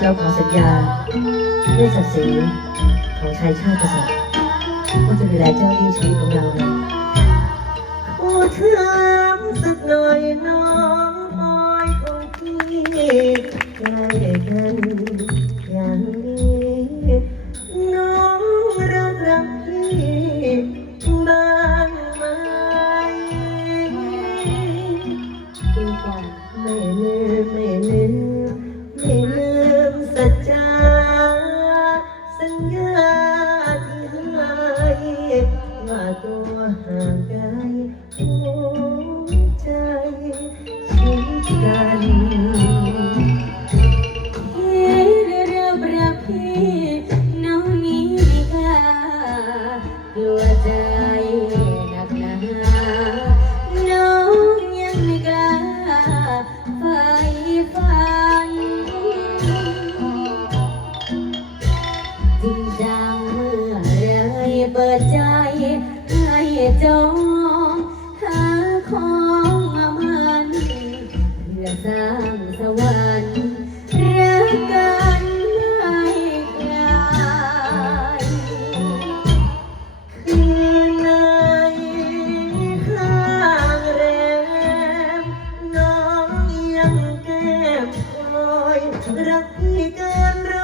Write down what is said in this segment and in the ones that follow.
เราขอสัญญาด้วยศักดิ์ศรีของชายชาติกษัตริย์ว่าจะดูแลเจ้าที่ชีวิตของเราเลยขอถามสักหน่อยน้องปอยของพี่ใกล้กัน เปิดใจให้จองหาของมามัน แสร้างสวรรค์รักกันไม่ไกลคืนในข้างแรมน้องยังแก้มคอย รักพี่เกินร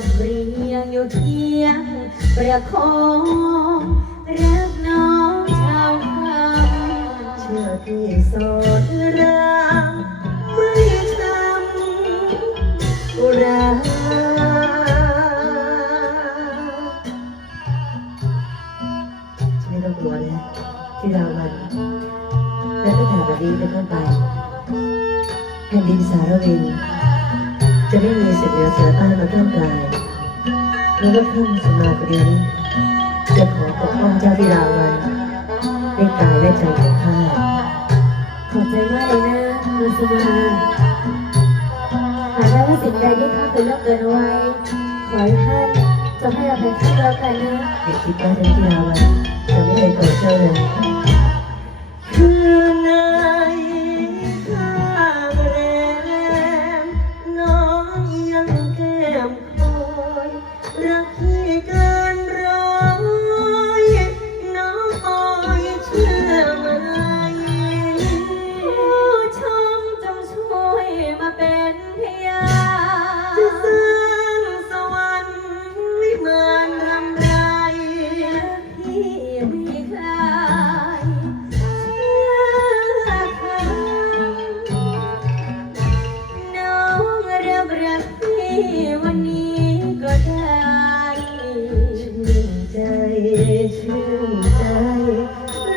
รวมเรียงอยู่เคียงประคองรักน้องชาวคำเชื่อพี่สอนรามไม่ทำอุราไม่ต้องกลัวนะที่ราวันและตั้งแต่บัดนี้เป็นต้นไปแผ่นดินสารวิน จะไม่มีสิ่งเหนือเสือใต้มาเคลื่อกายแล้วก็เครื่องสมาคนเดียวนี้จะขอปกป้องเจ้าที่ราวันด้วยกายและใจของข้าขอบใจมากเลยนะมาสมาหากได้ว่าสิ่งใดที่ข้าเคยละเกินเอาไว้ ขอให้ท่านจงให้อภัยข้าแล้วกันนะอย่าคิดว่าเรื่องที่ราวันจะไม่เคยโกรธเจ้าเลยคืนไหน วันนี้ก็ได้ชื่นใจชื่นใจ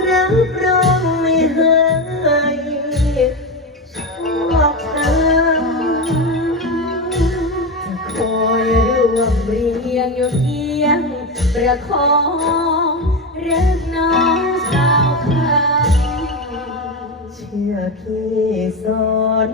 รับรองไม่หายชอบช้ำคอยร่วมเรียงอยู่เคียงประคองรักน้องสาวคำเชื่อพี่สอน